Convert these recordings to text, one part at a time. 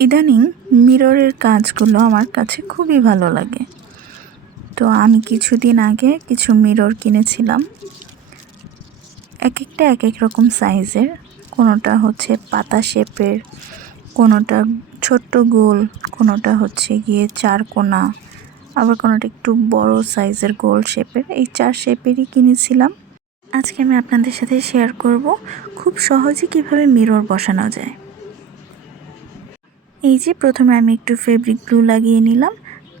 ইদানিং মিররের কাজগুলো আমার কাছে খুবই ভালো লাগে। তো আমি কিছুদিন আগে কিছু মিরর কিনেছিলাম। এক একটা এক এক রকম সাইজের। কোনোটা হচ্ছে পাতা শেপের, কোনোটা ছোট্ট গোল, কোনোটা হচ্ছে গিয়ে চারকোনা, আবার কোনোটা একটু বড় সাইজের গোল শেপের। এই 4 শেপেরই কিনেছিলাম। আজকে আমি আপনাদের সাথে শেয়ার করব খুব সহজে কিভাবে মিরর বসানো যায়। এই যে প্রথমে আমি একটু ফেব্রিক গ্লু লাগিয়ে নিলাম,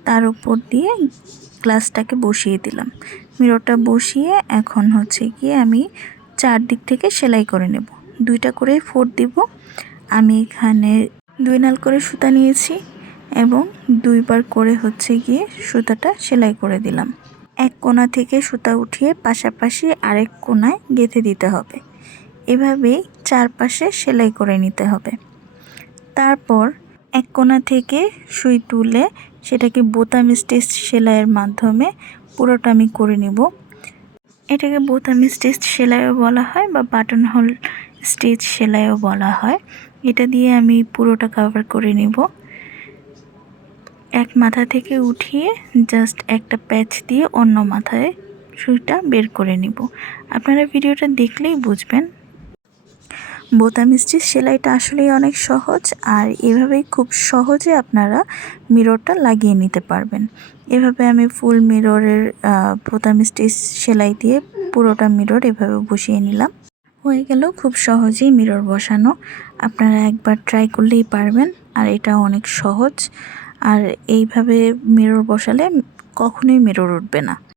তার উপর দিয়ে গ্লাসটাকে বসিয়ে দিলাম। মিররটা বসিয়ে এখন হচ্ছে গিয়ে আমি চারদিক থেকে সেলাই করে নেব। 2টা করে ফোর দিব। আমি এখানে 2 নাল করে সুতা নিয়েছি এবং 2বার করে হচ্ছে গিয়ে সুতাটা সেলাই করে দিলাম। এক কোণা থেকে সুতা উঠিয়ে পাশাপাশি আরেক কোণায় গেঁথে দিতে হবে। এভাবেই চারপাশে সেলাই করে নিতে হবে। তারপর এক কোণা থেকে সুই তুলে সেটাকে বোতাম স্টিচ সেলাইয়ের মাধ্যমে পুরোটা আমি করে নিব। এটাকে বোতাম স্টিচ সেলাইও বলা হয় বা বাটন হোল স্টিচ সেলাইও বলা হয়। এটা দিয়ে আমি পুরোটা কভার করে নিব। এক মাথা থেকে উঠিয়ে জাস্ট একটা প্যাচ দিয়ে অন্য মাথায় সুইটা বের করে নিব। আপনারা ভিডিওটা দেখলেই বুঝবেন। বোতাম স্টিচ সেলাইটা আসলেই অনেক সহজ, আর এভাবেই খুব সহজে আপনারা মিররটা লাগিয়ে নিতে পারবেন। এভাবে আমি ফুল মিররের বোতাম স্টিচ সেলাই দিয়ে পুরোটা মিরর এভাবে বসিয়ে নিলাম। হয়ে গেল খুব সহজেই মিরর বসানো। আপনারা একবার ট্রাই করলেই পারবেন, আর এটা অনেক সহজ। আর এইভাবে মিরর বসালে কখনোই মিরর উঠবে না।